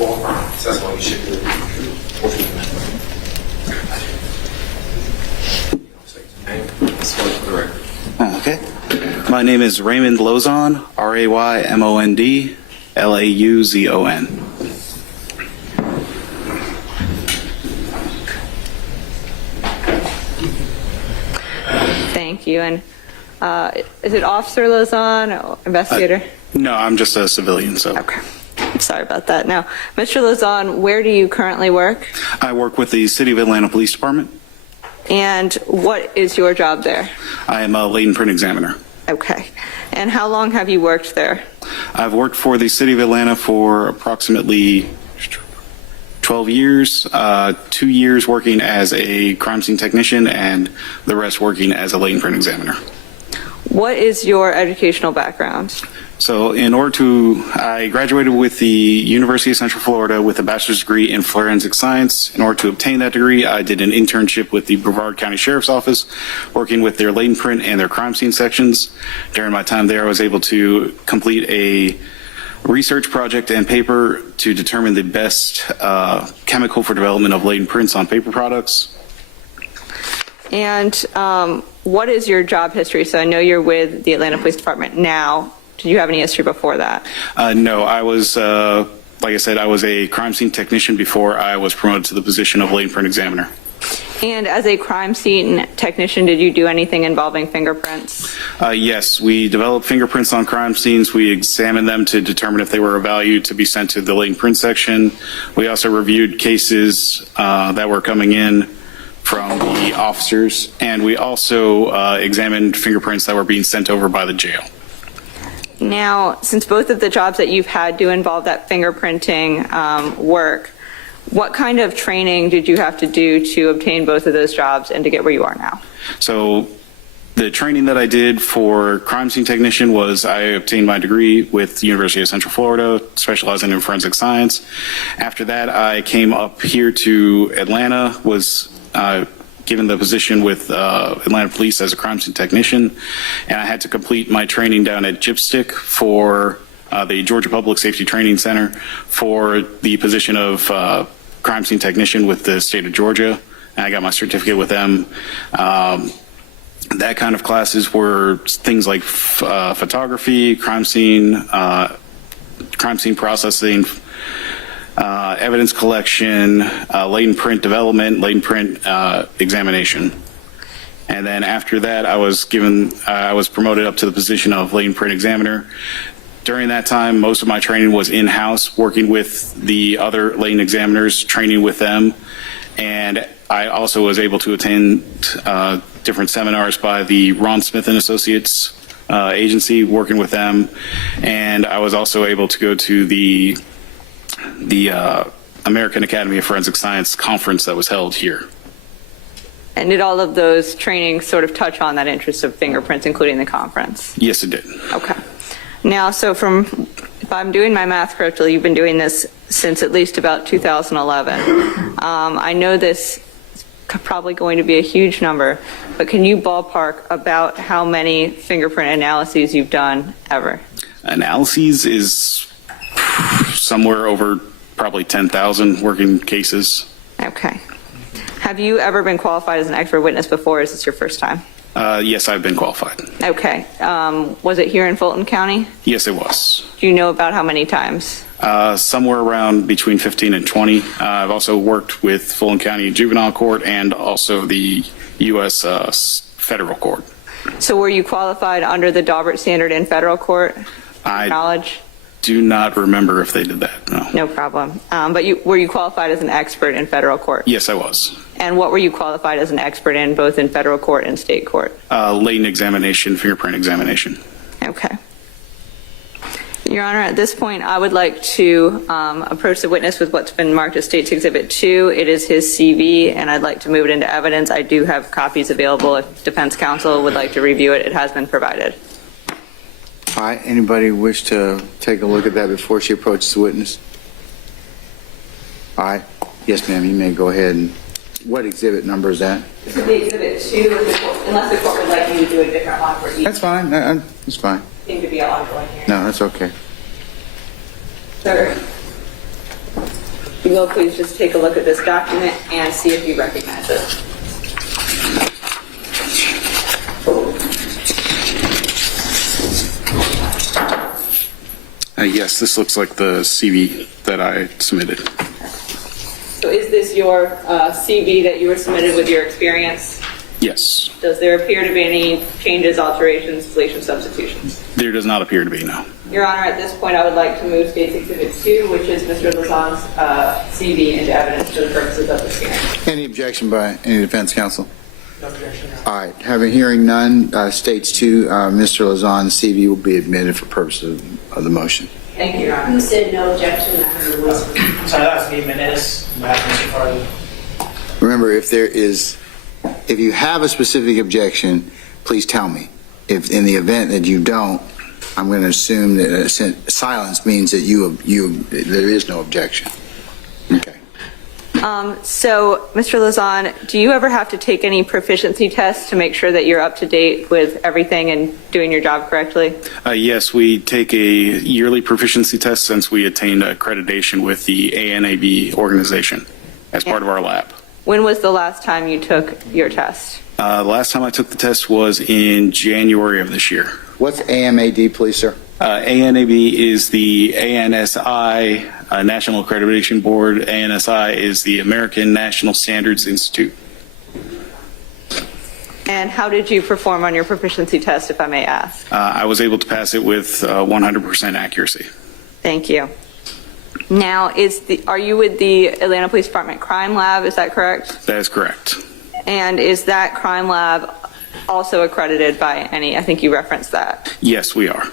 qualified, so that's why you should do it. Swear for the record. Okay. My name is Raymond Lauzon, Raymond Lauzon. Thank you. And is it Officer Lauzon or investigator? No, I'm just a civilian, so. Okay. I'm sorry about that. Now, Mr. Lauzon, where do you currently work? I work with the City of Atlanta Police Department. And what is your job there? I am a latent print examiner. Okay. And how long have you worked there? I've worked for the City of Atlanta for approximately 12 years, 2 years working as a crime scene technician, and the rest working as a latent print examiner. What is your educational background? So I graduated with the University of Central Florida with a bachelor's degree in forensic science. In order to obtain that degree, I did an internship with the Brevard County Sheriff's Office, working with their latent print and their crime scene sections. During my time there, I was able to complete a research project and paper to determine the best chemical for development of latent prints on paper products. And what is your job history? So I know you're with the Atlanta Police Department now. Did you have any history before that? No, I was, like I said, I was a crime scene technician before I was promoted to the position of latent print examiner. And as a crime scene technician, did you do anything involving fingerprints? Yes, we developed fingerprints on crime scenes. We examined them to determine if they were of value to be sent to the latent print section. We also reviewed cases that were coming in from the officers, and we also examined fingerprints that were being sent over by the jail. Now, since both of the jobs that you've had do involve that fingerprinting work, what kind of training did you have to do to obtain both of those jobs and to get where you are now? So the training that I did for crime scene technician was I obtained my degree with the University of Central Florida, specializing in forensic science. After that, I came up here to Atlanta, was given the position with Atlanta Police as a crime scene technician, and I had to complete my training down at JIPSTIC for the Georgia Public Safety Training Center for the position of crime scene technician with the state of Georgia, and I got my certificate with them. That kind of classes were things like photography, crime scene processing, evidence collection, latent print development, latent print examination. And then after that, I was promoted up to the position of latent print examiner. During that time, most of my training was in-house, working with the other latent examiners, training with them. And I also was able to attend different seminars by the Ron Smith and Associates agency, working with them. And I was also able to go to the American Academy of Forensic Science conference that was held here. And did all of those trainings sort of touch on that interest of fingerprints, including the conference? Yes, it did. Okay. Now, so if I'm doing my math correctly, you've been doing this since at least about 2011. I know this is probably going to be a huge number, but can you ballpark about how many fingerprint analyses you've done ever? Analyses is somewhere over probably 10,000 working cases. Okay. Have you ever been qualified as an expert witness before, or is this your first time? Yes, I've been qualified. Okay. Was it here in Fulton County? Yes, it was. Do you know about how many times? Somewhere around between 15 and 20. I've also worked with Fulton County Juvenile Court and also the U.S. Federal Court. So were you qualified under the Daubert standard in federal court? Knowledge? Do not remember if they did that, no. No problem. But were you qualified as an expert in federal court? Yes, I was. And what were you qualified as an expert in, both in federal court and state court? Latent examination, fingerprint examination. Okay. Your Honor, at this point, I would like to approach the witness with what's been marked as State's Exhibit 2. It is his CV, and I'd like to move it into evidence. I do have copies available if defense counsel would like to review it. It has been provided. All right, anybody wish to take a look at that before she approaches the witness? All right, yes ma'am, you may go ahead. And what exhibit number is that? This would be Exhibit 2, unless the court would like me to do a different one for each. That's fine, that's fine. Seem to be ongoing here. No, that's okay. Sir. you will please just take a look at this document and see if you recognize it. Yes, this looks like the CV that I submitted. So is this your CV that you were submitted with your experience? Yes. Does there appear to be any changes, alterations, deletions, substitutions? There does not appear to be, no. Your Honor, at this point, I would like to move State's Exhibit 2, which is Mr. Lazon's CV, into evidence for the purposes of this hearing. Any objection by any defense counsel? No objection. All right, having hearing none, states 2, Mr. Lazon's CV will be admitted for purposes of the motion. Thank you, Your Honor. Who said no objection? I heard a whisper. Sorry, that was me, Menendez. Remember, if you have a specific objection, please tell me. If in the event that you don't, I'm going to assume that silence means that there is no objection. Okay. So, Mr. Lazon, do you ever have to take any proficiency tests to make sure that you're up to date with everything and doing your job correctly? Yes, we take a yearly proficiency test since we attained accreditation with the ANAB organization as part of our lab. When was the last time you took your test? The last time I took the test was in January of this year. What's AMAD, please, sir? ANAB is the ANSI National Accreditation Board. ANSI is the American National Standards Institute. And how did you perform on your proficiency test, if I may ask? I was able to pass it with 100% accuracy. Thank you. Now, are you with the Atlanta Police Department Crime Lab? Is that correct? That is correct. And is that crime lab also accredited by any? I think you referenced that. Yes, we are.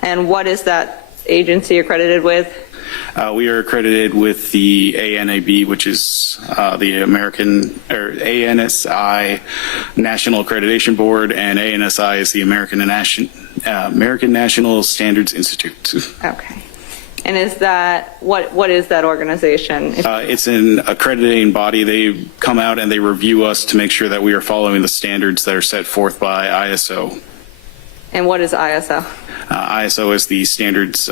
And what is that agency accredited with? We are accredited with the ANAB, which is the ANSI National Accreditation Board, and ANSI is the American National Standards Institute. Okay. And is that, what is that organization? It's an accrediting body. They come out and they review us to make sure that we are following the standards that are set forth by ISO. And what is ISO? ISO is the Standards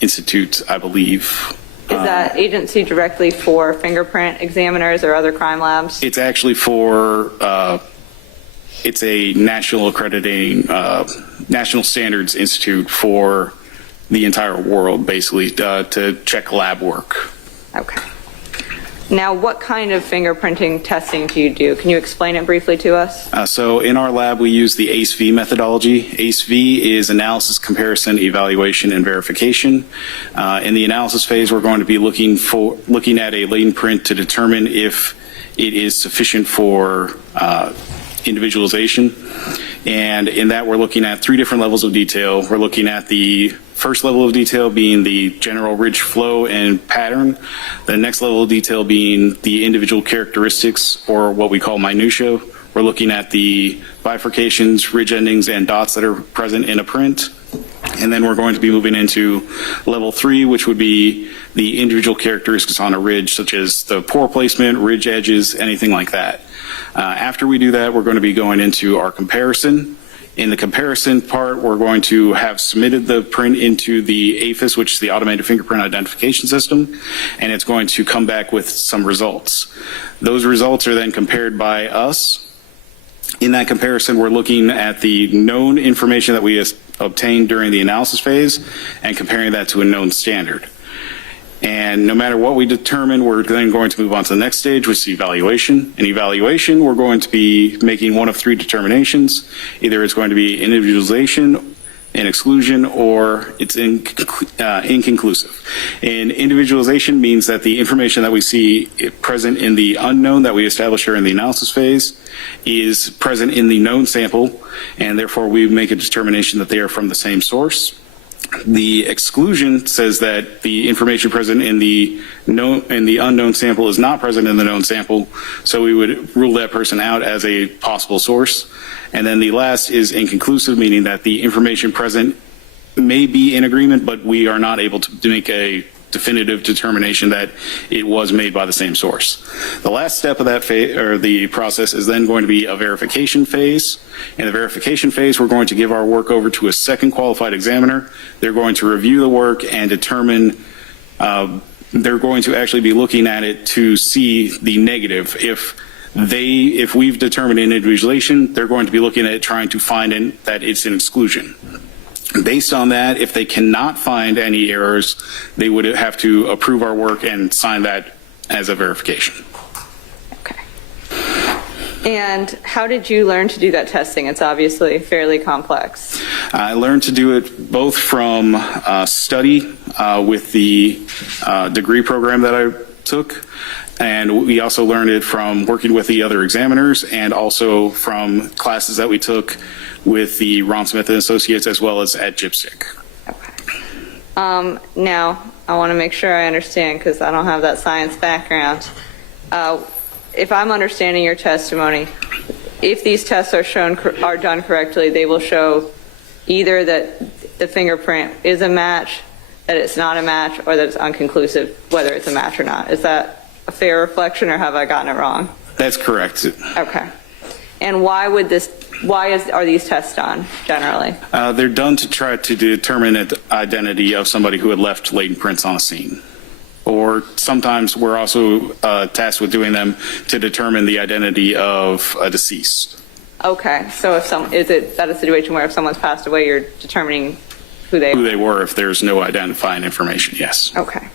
Institute, I believe. Is that agency directly for fingerprint examiners or other crime labs? It's actually for, it's a national accrediting, National Standards Institute for the entire world, basically, to check lab work. Okay. Now, what kind of fingerprinting testing do you do? Can you explain it briefly to us? So in our lab, we use the ACE-V methodology. ACE-V is analysis, comparison, evaluation, and verification. In the analysis phase, we're going to be looking at a latent print to determine if it is sufficient for individualization. And in that, we're looking at 3 different levels of detail. We're looking at the first level of detail being the general ridge flow and pattern. The next level of detail being the individual characteristics, or what we call minutia. We're looking at the bifurcations, ridge endings, and dots that are present in a print. And then we're going to be moving into level 3, which would be the individual characteristics on a ridge, such as the pore placement, ridge edges, anything like that. After we do that, we're going to be going into our comparison. In the comparison part, we're going to have submitted the print into the AFIS, which is the Automated Fingerprint Identification System, and it's going to come back with some results. Those results are then compared by us. In that comparison, we're looking at the known information that we obtained during the analysis phase and comparing that to a known standard. And no matter what we determine, we're then going to move on to the next stage, which is evaluation. In evaluation, we're going to be making one of 3 determinations. Either it's going to be individualization, an exclusion, or it's inconclusive. And individualization means that the information that we see present in the unknown that we establish during the analysis phase is present in the known sample, and therefore we make a determination that they are from the same source. The exclusion says that the information present in the unknown sample is not present in the known sample, so we would rule that person out as a possible source. And then the last is inconclusive, meaning that the information present may be in agreement, but we are not able to make a definitive determination that it was made by the same source. The last step of that phase, or the process, is then going to be a verification phase. In the verification phase, we're going to give our work over to a second qualified examiner. They're going to review the work and determine they're going to actually be looking at it to see the negative. If we've determined an individualization, they're going to be looking at it trying to find that it's an exclusion. Based on that, if they cannot find any errors, they would have to approve our work and sign that as a verification. Okay. And how did you learn to do that testing? It's obviously fairly complex. I learned to do it both from study with the degree program that I took, and we also learned it from working with the other examiners and also from classes that we took with the Ron Smith and Associates as well as at GIPSIC. Okay. Now, I want to make sure I understand because I don't have that science background. If I'm understanding your testimony, if these tests are done correctly, they will show either that the fingerprint is a match, that it's not a match, or that it's unconclusive whether it's a match or not. Is that a fair reflection, or have I gotten it wrong? That's correct. Okay. And why are these tests done generally? They're done to try to determine the identity of somebody who had left latent prints on a scene. Or sometimes we're also tasked with doing them to determine the identity of a deceased. Okay, so is it that a situation where if someone's passed away, you're determining who they were if there's no identifying information, yes. Okay.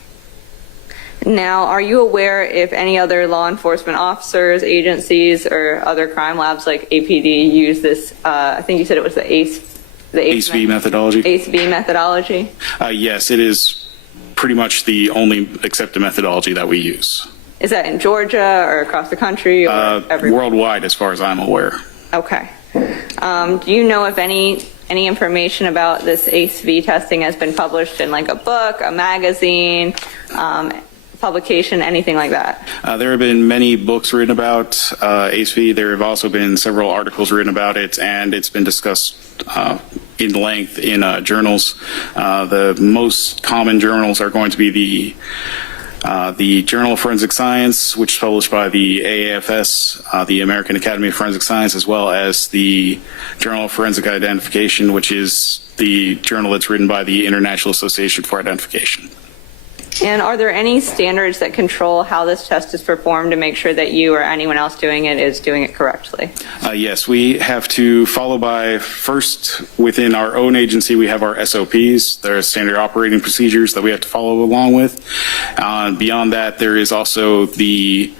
Now, are you aware if any other law enforcement officers, agencies, or other crime labs like APD use this, I think you said it was the ACE-V methodology? ACE-V methodology? Yes, it is pretty much the only accepted methodology that we use. Is that in Georgia or across the country or everywhere? Worldwide, as far as I'm aware. Okay. Do you know if any information about this ACE-V testing has been published in like a book, a magazine, publication, anything like that? There have been many books written about ACE-V. There have also been several articles written about it, and it's been discussed in length in journals. The most common journals are going to be the Journal of Forensic Science, which is published by the AAFS, the American Academy of Forensic Science, as well as the Journal of Forensic Identification, which is the journal that's written by the International Association for Identification. And are there any standards that control how this test is performed to make sure that you or anyone else doing it is doing it correctly? Yes, we have to follow by, first, within our own agency, we have our SOPs. There are standard operating procedures that we have to follow along with. Beyond that, there is also the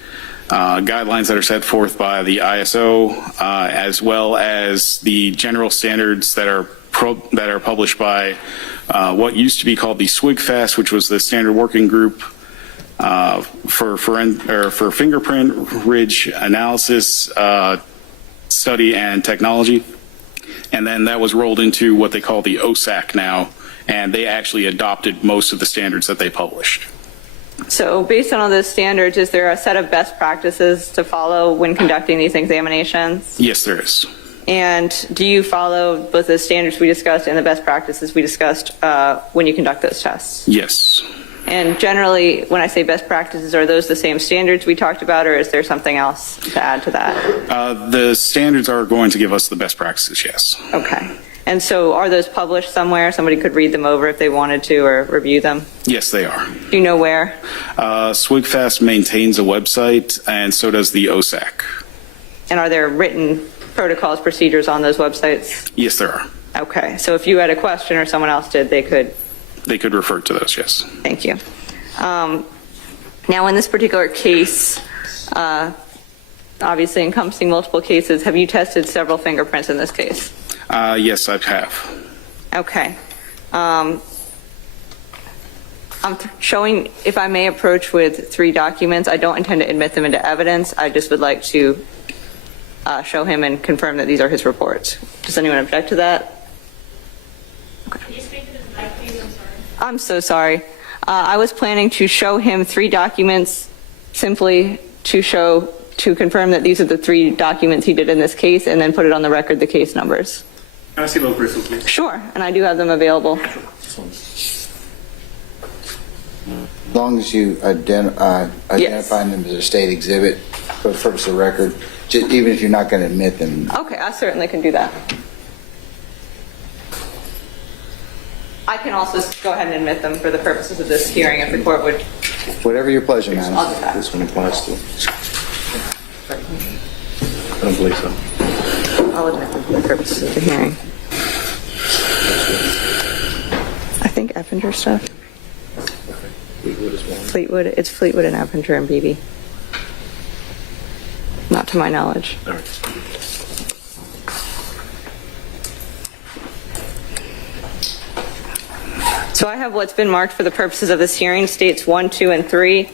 guidelines that are set forth by the ISO, as well as the general standards that are published by what used to be called the SWIGFAST, which was the standard working group for fingerprint ridge analysis, study, and technology. And then that was rolled into what they call the OSAC now, and they actually adopted most of the standards that they published. So based on all those standards, is there a set of best practices to follow when conducting these examinations? Yes, there is. And do you follow both the standards we discussed and the best practices we discussed when you conduct those tests? Yes. And generally, when I say best practices, are those the same standards we talked about, or is there something else to add to that? The standards are going to give us the best practices, yes. Okay. And so are those published somewhere? Somebody could read them over if they wanted to or review them? Yes, they are. Do you know where? SWIGFAST maintains a website, and so does the OSAC. And are there written protocols, procedures on those websites? Yes, there are. Okay. So if you had a question or someone else did, they could? They could refer to those, yes. Thank you. Now, in this particular case, obviously encompassing multiple cases, have you tested several fingerprints in this case? Yes, I have. Okay. I'm showing, if I may approach with 3 documents, I don't intend to admit them into evidence. I just would like to show him and confirm that these are his reports. Does anyone object to that? Okay. Can you speak to the mic, please? I'm sorry. I'm so sorry. I was planning to show him 3 documents simply to confirm that these are the 3 documents he did in this case, and then put it on the record, the case numbers. Can I see those briefly, please? Sure, and I do have them available. As long as you identify them as a state exhibit for the purpose of the record, even if you're not going to admit them. Okay, I certainly can do that. I can also go ahead and admit them for the purposes of this hearing if the court would Whatever your pleasure, I'll madam. do that. This one applies to. I don't believe so. I'll admit them for the purposes of the hearing. I think Eppinger stuff. Fleetwood, it's Fleetwood and Eppinger and Beebe. Not to my knowledge. All right. So I have what's been marked for the purposes of this hearing, states 1, 2, and 3. You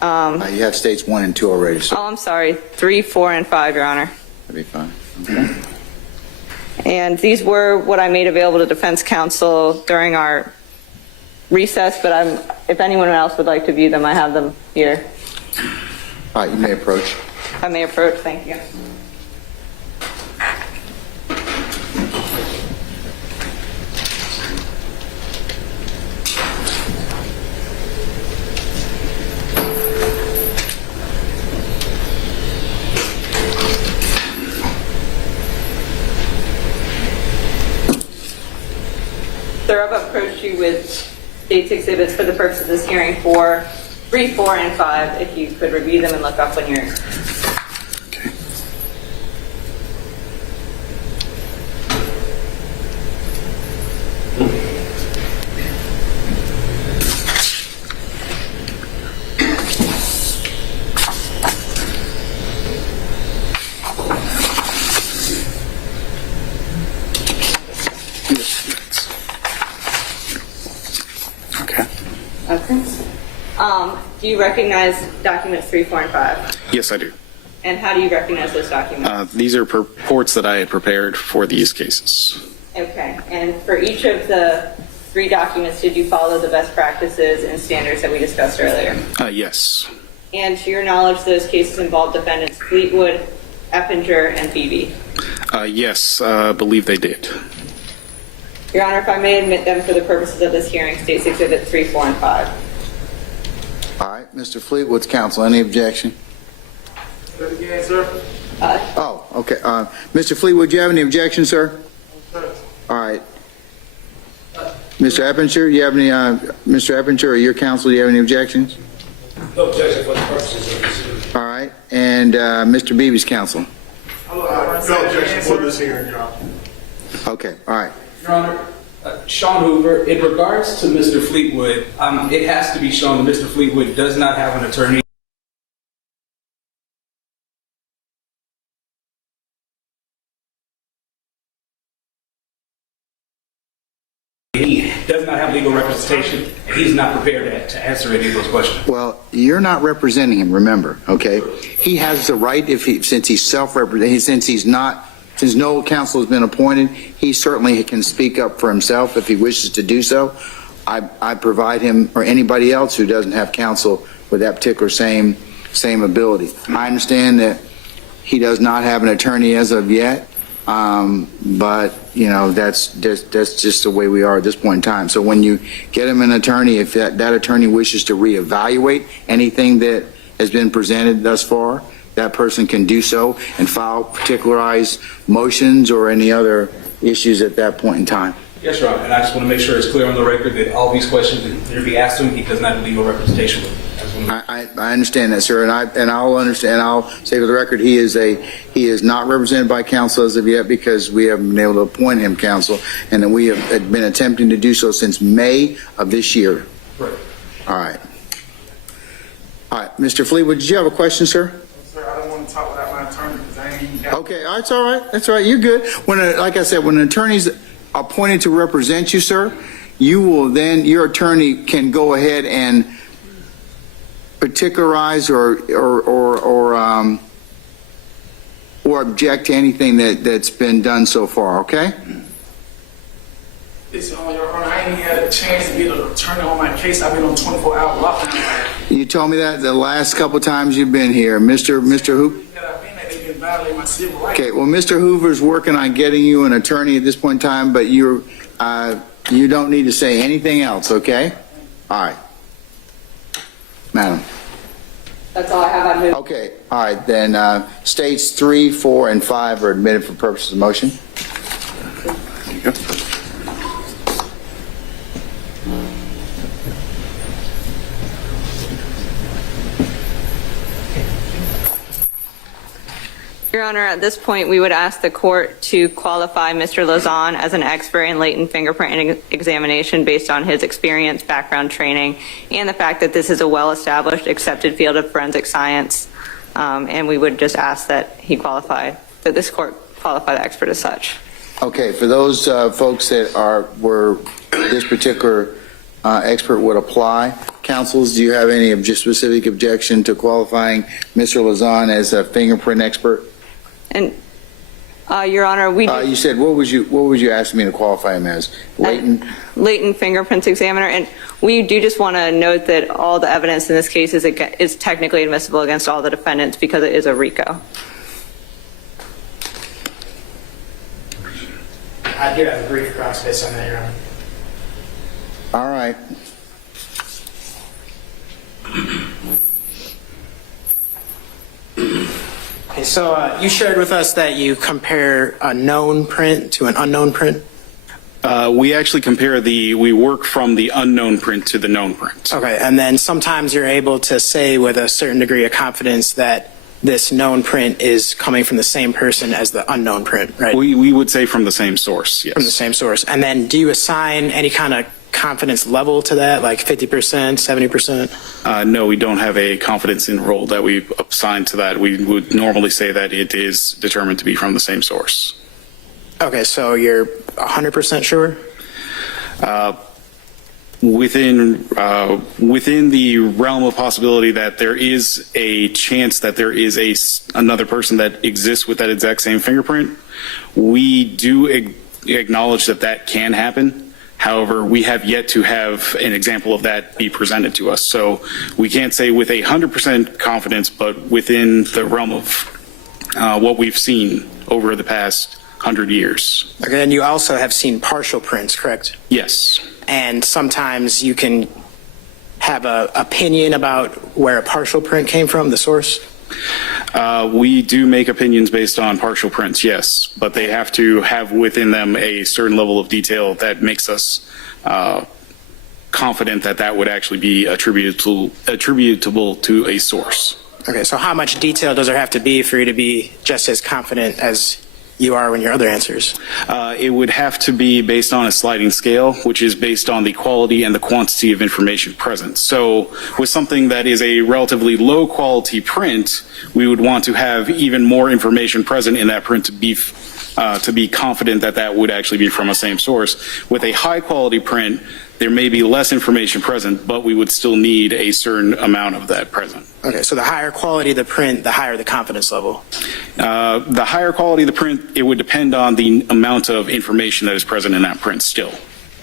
have states 1 and 2 already, so Oh, I'm sorry, 3, 4, and 5, Your Honor. that'd be fine. Okay. And these were what I made available to defense counsel during our recess, but if anyone else would like to view them, I have them here. All right, you may approach. If I may approach, thank you. Sir, I've approached you with state's exhibits for the purpose of this hearing for 3, 4, and 5. If you could review them and look up when you're. Okay. Okay. Okay. Do you recognize documents 3, 4, and 5? Yes, I do. And how do you recognize those documents? These are reports that I had prepared for these cases. Okay. And for each of the 3 documents, did you follow the best practices and standards that we discussed earlier? Yes. And to your knowledge, those cases involved defendants Fleetwood, Eppinger, and Beebe. Yes, I believe they did. Your Honor, if I may admit them for the purposes of this hearing, State's Exhibit 3, 4, and 5. All right, Mr. Fleetwood's counsel, any objection? Again, sir? Oh, okay. Mr. Fleetwood, do you have any objection, sir? All right. Mr. Eppinger, you have any, Mr. Eppinger or your counsel, do you have any objections? No objection for the purposes of this hearing. All right. And Mr. Beebe's counsel? No objection for this hearing, Your Honor. Okay, all right. Your Honor, Sean Hoover, in regards to Mr. Fleetwood, it has to be shown that Mr. Fleetwood does not have an attorney. He does not have legal representation, and he's not prepared to answer any of those questions. Well, you're not representing him, remember, okay? He has the right, since he's self-represented, since no counsel has been appointed, he certainly can speak up for himself if he wishes to do so. I provide him, or anybody else who doesn't have counsel with that particular same ability. I understand that he does not have an attorney as of yet, but you know that's just the way we are at this point in time. So when you get him an attorney, if that attorney wishes to reevaluate anything that has been presented thus far, that person can do so and file particularized motions or any other issues at that point in time. Yes, Your Honor, and I just want to make sure it's clear on the record that all these questions that are being asked him, he does not have legal representation with. I understand that, sir, and I'll understand. I'll say for the record, he is not represented by counsel as of yet because we haven't been able to appoint him counsel, and then we have been attempting to do so since May of this year. Right. All right, Mr. Fleetwood, did you have a question, sir? Sir, I don't want to talk without my attorney because I ain't even got. Okay, that's all right. That's all right. You're good. Like I said, when an attorney's appointed to represent you, sir, your attorney can go ahead and particularize or object to anything that's been done so far, okay? Listen, Your Honor, I ain't even had a chance to get an attorney on my case. I've been on 24-hour lockdown. You told me that the last couple times you've been here. Mr. Hoover? That I've been at, they've been violating my civil rights. Okay, well, Mr. Hoover's working on getting you an attorney at this point in time, but you don't need to say anything else, okay? All right. Madam. That's all I have. I move. Okay, all right, then states 3, 4, and 5 are admitted for purposes of motion. There you go. Your Honor, at this point, we would ask the court to qualify Mr. Lozon as an expert in latent fingerprint examination based on his experience, background, training, and the fact that this is a well-established, accepted field of forensic science. And we would just ask that that this court qualify the expert as such. Okay, for those folks that were this particular expert would apply, counsels, do you have any specific objection to qualifying Mr. Lozon as a fingerprint expert? And, Your Honor, You said, what was you asking me to qualify him as? latent fingerprints examiner, and we do just want to note that all the evidence in this case is technically admissible against all the defendants because it is a RICO. I do have a brief cross based on that, Your Honor. All right. Okay, so you shared with us that you compare a known print to an unknown print. We actually we work from the unknown print to the known print. Okay, and then sometimes you're able to say with a certain degree of confidence that this known print is coming from the same person as the unknown print, right? We would say from the same source, yes. From the same source. And then do you assign any kind of confidence level to that, like 50%, 70%? No, we don't have a confidence interval that we assign to that. We would normally say that it is determined to be from the same source. Okay, so you're 100% sure? Within the realm of possibility that there is a chance that there is another person that exists with that exact same fingerprint, we do acknowledge that can happen. However, we have yet to have an example of that be presented to us. So we can't say with 100% confidence, but within the realm of what we've seen over the past 100 years. Okay, and you also have seen partial prints, correct? Yes. And sometimes you can have an opinion about where a partial print came from, the source? We do make opinions based on partial prints, yes, but they have to have within them a certain level of detail that makes us confident that would actually be attributable to a source. Okay, so how much detail does there have to be for you to be just as confident as you are in your other answers? It would have to be based on a sliding scale, which is based on the quality and the quantity of information present. So with something that is a relatively low quality print, we would want to have even more information present in that print to be confident that would actually be from a same source. With a high quality print, there may be less information present, but we would still need a certain amount of that present. Okay, so the higher quality of the print, the higher the confidence level. The higher quality of the print, it would depend on the amount of information that is present in that print still.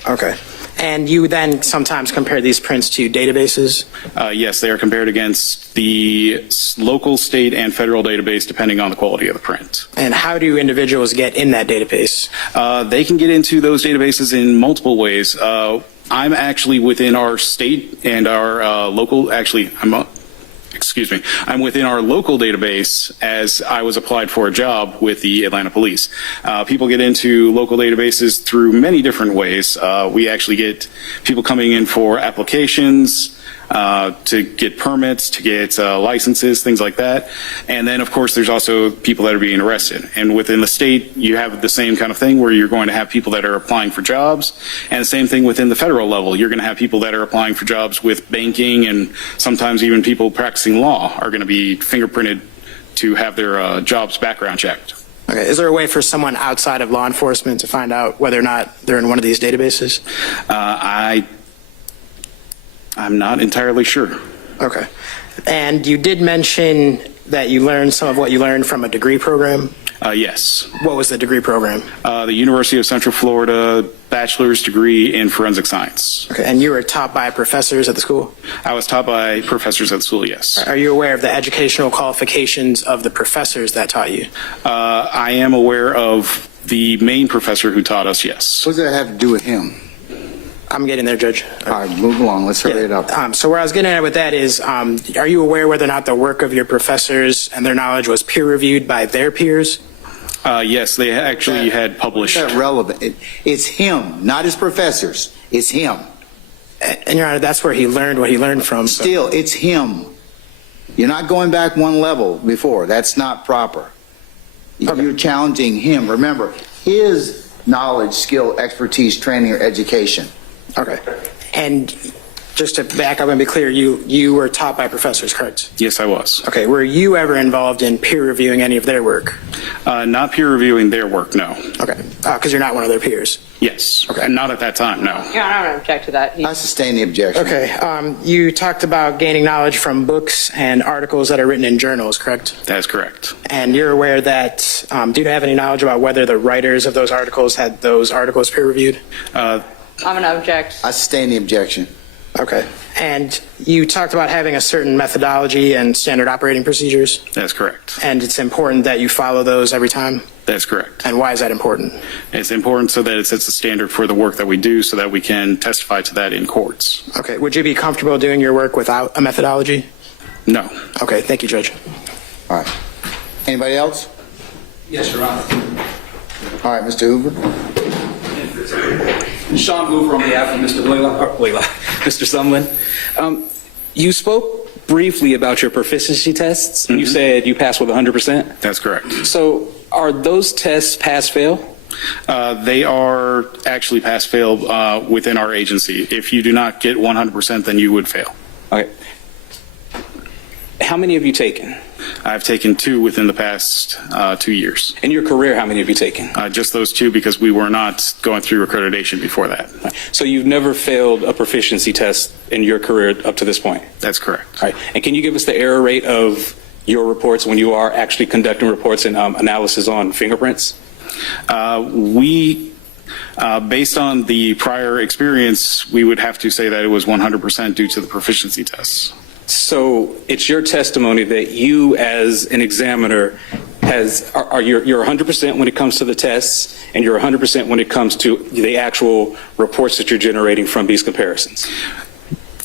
Okay. And you then sometimes compare these prints to databases? Yes, they are compared against the local, state, and federal database depending on the quality of the print. And how do individuals get in that database? They can get into those databases in multiple ways. I'm actually within our state and our local, I'm within our local database as I was applied for a job with the Atlanta Police. People get into local databases through many different ways. We actually get people coming in for applications, to get permits, to get licenses, things like that. And then, of course, there's also people that are being arrested. And within the state, you have the same kind of thing where you're going to have people that are applying for jobs. And the same thing within the federal level. You're going to have people that are applying for jobs with banking, and sometimes even people practicing law are going to be fingerprinted to have their jobs background checked. Okay. Is there a way for someone outside of law enforcement to find out whether or not they're in one of these databases? I'm not entirely sure. Okay. And you did mention that you learned some of what you learned from a degree program? Yes. What was the degree program? The University of Central Florida bachelor's degree in forensic science. Okay. And you were taught by professors at the school? I was taught by professors at the school, yes. Are you aware of the educational qualifications of the professors that taught you? I am aware of the main professor who taught us, yes. What does that have to do with him? I'm getting there, Judge. All right, move along. Let's hurry it up. So where I was getting at with that is, are you aware whether or not the work of your professors and their knowledge was peer-reviewed by their peers? Yes, they actually had published. Is that relevant? It's him, not his professors. It's him. And, Your Honor, that's where he learned what he learned from. So. Still, it's him. You're not going back one level before. That's not proper. You're challenging him. Remember, his knowledge, skill, expertise, training, or education. Okay. And just to back up and be clear, you were taught by professors, correct? Yes, I was. Okay. Were you ever involved in peer reviewing any of their work? Not peer reviewing their work, no. Okay. Because you're not one of their peers. Yes. Okay. Not at that time, no. Yeah, I don't object to that. I sustain the objection. Okay. You talked about gaining knowledge from books and articles that are written in journals, correct? That's correct. And you're aware that, do you have any knowledge about whether the writers of those articles had those articles peer reviewed? I'm going to object. I sustain the objection. Okay. And you talked about having a certain methodology and standard operating procedures, That's correct. and it's important that you follow those every time? That's correct. And why is that important? It's important so that it sets a standard for the work that we do so that we can testify to that in courts. Okay. Would you be comfortable doing your work without a methodology? No. Okay. Thank you, Judge. All right. Anybody else? Yes, Your Honor. All right, Mr. Hoover. Sean Hoover on behalf of Mr. Mr. Sumlin. You spoke briefly about your proficiency tests. You said you passed with 100%. That's correct. So are those tests pass-fail? They are actually pass-fail within our agency. If you do not get 100%, then you would fail. Okay. How many have you taken? I've taken 2 within the past 2 years. In your career, how many have you taken? Just those 2 because we were not going through accreditation before that. So you've never failed a proficiency test in your career up to this point? That's correct. All right. And can you give us the error rate of your reports when you are actually conducting reports and analysis on fingerprints? Based on the prior experience, we would have to say that it was 100% due to the proficiency tests. So it's your testimony that you, as an examiner, you're 100% when it comes to the tests, and you're 100% when it comes to the actual reports that you're generating from these comparisons.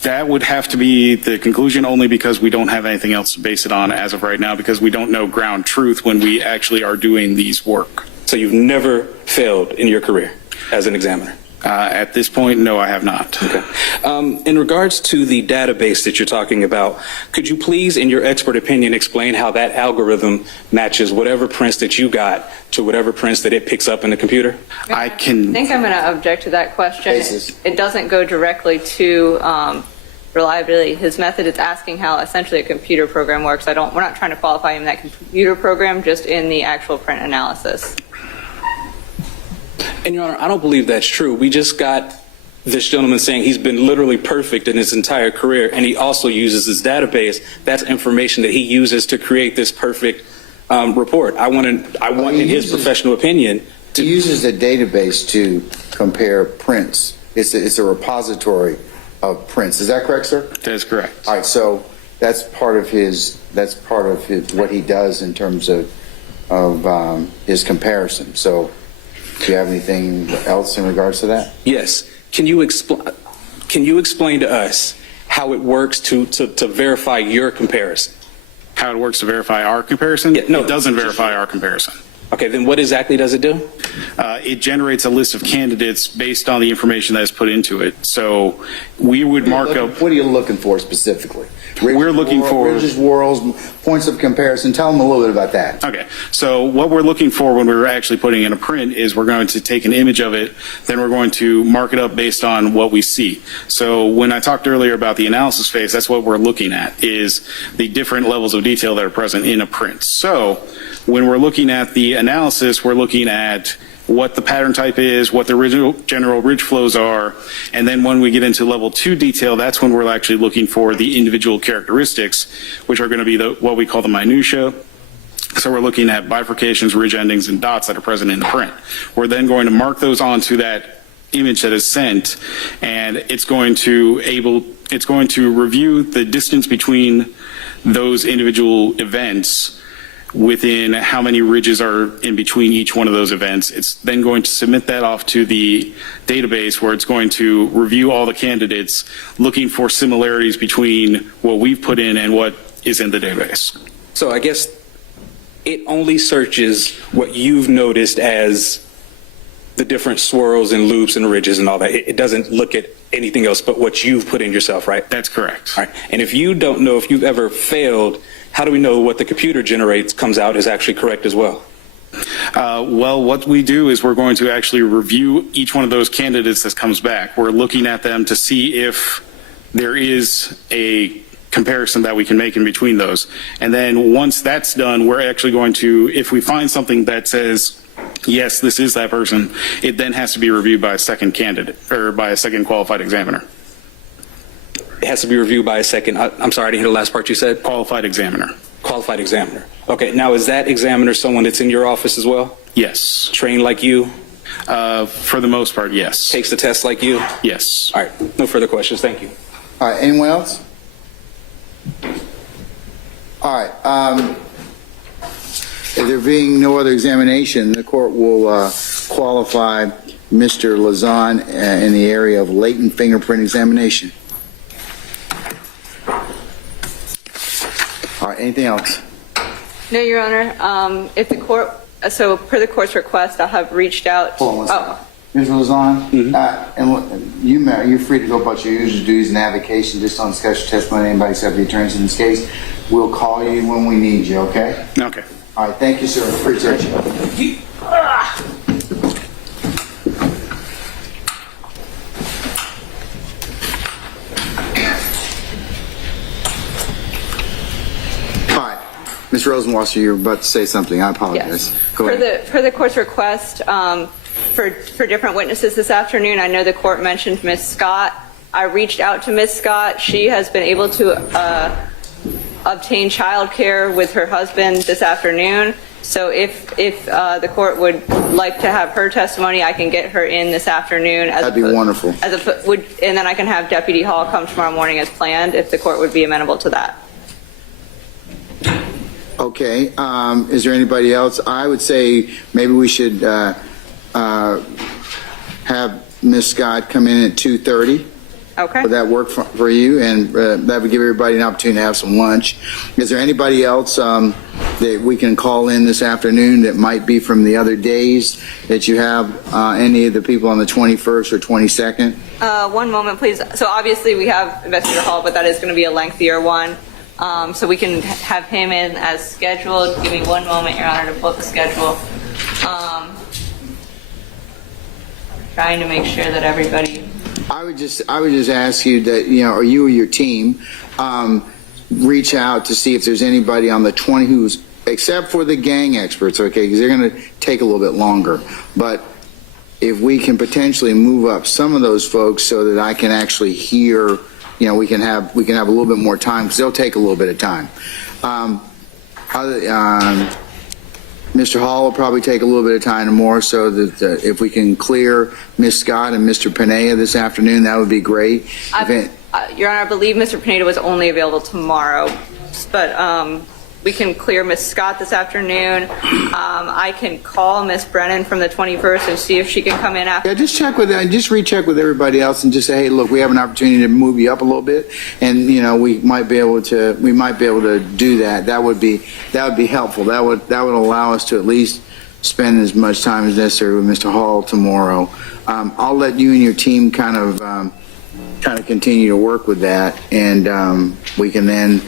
That would have to be the conclusion only because we don't have anything else to base it on as of right now because we don't know ground truth when we actually are doing these work. So you've never failed in your career as an examiner? At this point, no, I have not. Okay. In regards to the database that you're talking about, could you please, in your expert opinion, explain how that algorithm matches whatever prints that you got to whatever prints that it picks up in the computer? I can. I think I'm going to object to that question. Basis. It doesn't go directly to reliability. His method is asking how essentially a computer program works. We're not trying to qualify him in that computer program, just in the actual print analysis. And Your Honor, I don't believe that's true. We just got this gentleman saying he's been literally perfect in his entire career, and he also uses his database. That's information that he uses to create this perfect report. I want, in his professional opinion, He uses a database to compare prints. It's a repository of prints. Is that correct, sir? That is correct. All right, so that's part of what he does in terms of his comparison. So do you have anything else in regards to that? yes. Can you explain to us how it works to verify your comparison? How it works to verify our comparison? Yeah, no. It doesn't verify our comparison. Okay, then what exactly does it do? It generates a list of candidates based on the information that is put into it. So we would mark up. What are you looking for specifically? We're looking for- Ridges, whorls, points of comparison. Tell them a little bit about that. Okay, so what we're looking for when we're actually putting in a print is we're going to take an image of it, then we're going to mark it up based on what we see. So when I talked earlier about the analysis phase, that's what we're looking at, is the different levels of detail that are present in a print. So when we're looking at the analysis, we're looking at what the pattern type is, what the original general ridge flows are, and then when we get into level 2 detail, that's when we're actually looking for the individual characteristics, which are going to be what we call the minutia. So we're looking at bifurcations, ridge endings, and dots that are present in the print. We're then going to mark those onto that image that is sent, and it's going to review the distance between those individual events within how many ridges are in between each one of those events. It's then going to submit that off to the database where it's going to review all the candidates looking for similarities between what we've put in and what is in the database. So I guess it only searches what you've noticed as the different swirls and loops and ridges and all that. It doesn't look at anything else but what you've put in yourself, right? That's correct. All right. And if you don't know if you've ever failed, how do we know what the computer generates comes out is actually correct as well? Well, what we do is we're going to actually review each one of those candidates that comes back. We're looking at them to see if there is a comparison that we can make in between those. And then once that's done, we're actually going to, if we find something that says, yes, this is that person, it then has to be reviewed by a second candidate or by a second qualified examiner. It has to be reviewed by a second, I'm sorry, I didn't hear the last part you said. Qualified examiner. Qualified examiner. Okay, now is that examiner someone that's in your office as well? Yes. Trained like you? For the most part, yes. Takes the test like you? Yes. All right, no further questions, thank you. All right, anyone else? All right, if there being no other examination, the court will qualify Mr. Lazan in the area of latent fingerprint examination. All right, anything else? No, Your Honor. If the court, so per the court's request, I have reached out. Hold on one second. Mr. Lazan, and you're free to go about your usual duties and avocation, just on discussion testimony, anybody except the attorneys in this case. We'll call you when we need you, okay? Okay. All right, thank you, sir. Appreciate you. All right, Ms. Rosenwasser, you're about to say something. I apologize. Yes. Go ahead. Per the court's request, for different witnesses this afternoon, I know the court mentioned Ms. Scott. I reached out to Ms. Scott. She has been able to obtain childcare with her husband this afternoon. So if the court would like to have her testimony, I can get her in this afternoon. That'd be wonderful. And then I can have Deputy Hall come tomorrow morning as planned, if the court would be amenable to that. Okay, is there anybody else? I would say maybe we should have Ms. Scott come in at 2:30. Okay. Would that work for you? And that would give everybody an opportunity to have some lunch. Is there anybody else that we can call in this afternoon that might be from the other days that you have, any of the people on the 21st or 22nd? One moment, please. So obviously we have Investigator Hall, but that is going to be a lengthier one. So we can have him in as scheduled. Give me one moment, Your Honor, to pull up the schedule. Trying to make sure that everybody... I would just ask you that, or you or your team, reach out to see if there's anybody on the 20 who's, except for the gang experts, okay, because they're going to take a little bit longer. But if we can potentially move up some of those folks so that I can actually hear, we can have a little bit more time, because they'll take a little bit of time. Mr. Hall will probably take a little bit of time more, so that if we can clear Ms. Scott and Mr. Pineda this afternoon, that would be great. Your Honor, I believe Mr. Pineda was only available tomorrow, but we can clear Ms. Scott this afternoon. I can call Ms. Brennan from the 21st and see if she can come in after. Yeah, just recheck with everybody else and just say, hey, look, we have an opportunity to move you up a little bit, and we might be able to do that. That would be helpful. That would allow us to at least spend as much time as necessary with Mr. Hall tomorrow. I'll let you and your team kind of continue to work with that, and we can then.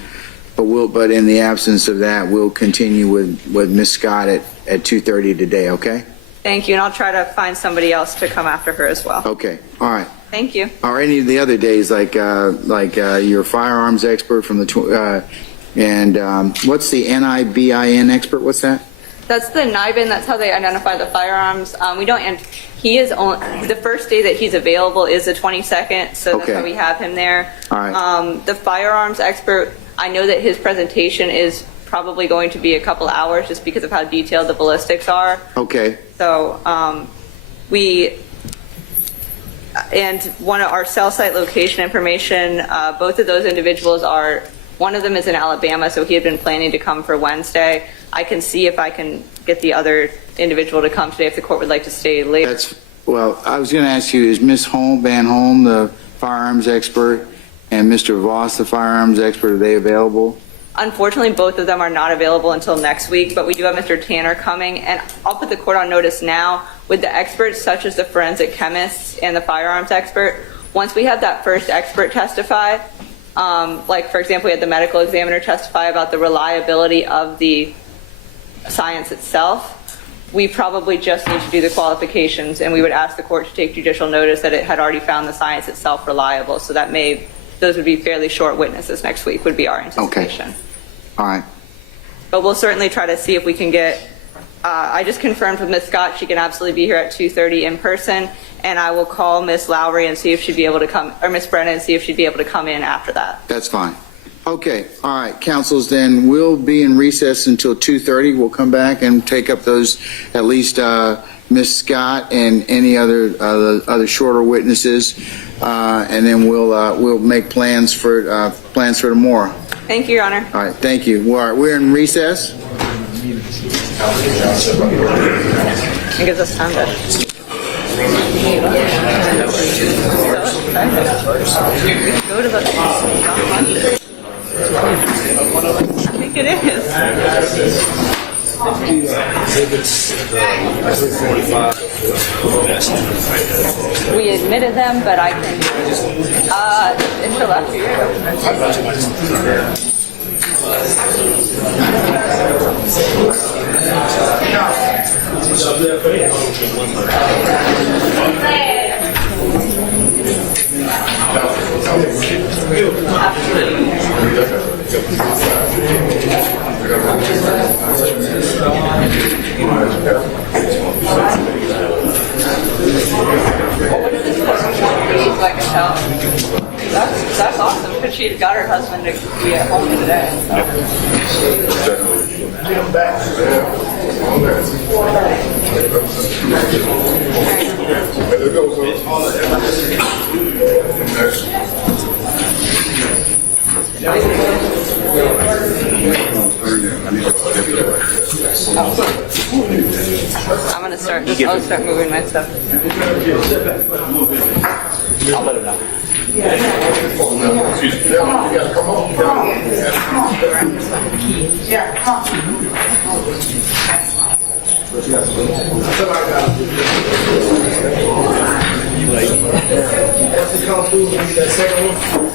But in the absence of that, we'll continue with Ms. Scott at 2:30 today. Okay. Thank you, and I'll try to find somebody else to come after her as well. Okay. All right. Thank you. Or any of the other days, like your firearms expert from the what's the NIBIN expert? What's that? That's the NIBIN. That's how they identify the firearms. We don't. And he is on the first day that he's available is the 22nd, so that's Okay. why we have him there. All right. The firearms expert. I know that his presentation is probably going to be a couple hours just because of how detailed the ballistics are. Okay. So and one of our cell site location information, both of those individuals one of them is in Alabama, so he had been planning to come for Wednesday. I can see if I can get the other individual to come today if the court would like to stay later. I was going to ask you, is Ms. Van Holm the firearms expert and Mr. Voss the firearms expert, are they available? Unfortunately, both of them are not available until next week, but we do have Mr. Tanner coming, and I'll put the court on notice now with the experts such as the forensic chemists and the firearms expert. Once we have that first expert testify, like for example, we had the medical examiner testify about the reliability of the science itself. we probably just need to do the qualifications, and we would ask the court to take judicial notice that it had already found the science itself reliable. So those would be fairly short witnesses next week, would be our anticipation. All right. But we'll certainly try to see if we can get, I just confirmed with Ms. Scott, she can absolutely be here at 2:30 in person, and I will call Ms. Lowry and see if she'd be able to come, or Ms. Brennan, and see if she'd be able to come in after that. That's fine. Okay, all right, councils, then we'll be in recess until 2:30. We'll come back and take up those, at least Ms. Scott and any other shorter witnesses, and then we'll make plans for tomorrow. Thank you, Your Honor. All right, thank you. All right, we're in recess. It gives us time to. Go to the. I think it is. We admitted them, but I can. Until after I can tell. That's awesome because she got her husband to be at home today. I'm gonna start. I'll start moving my stuff. I'll let her know. Once it comes through, we need that second one.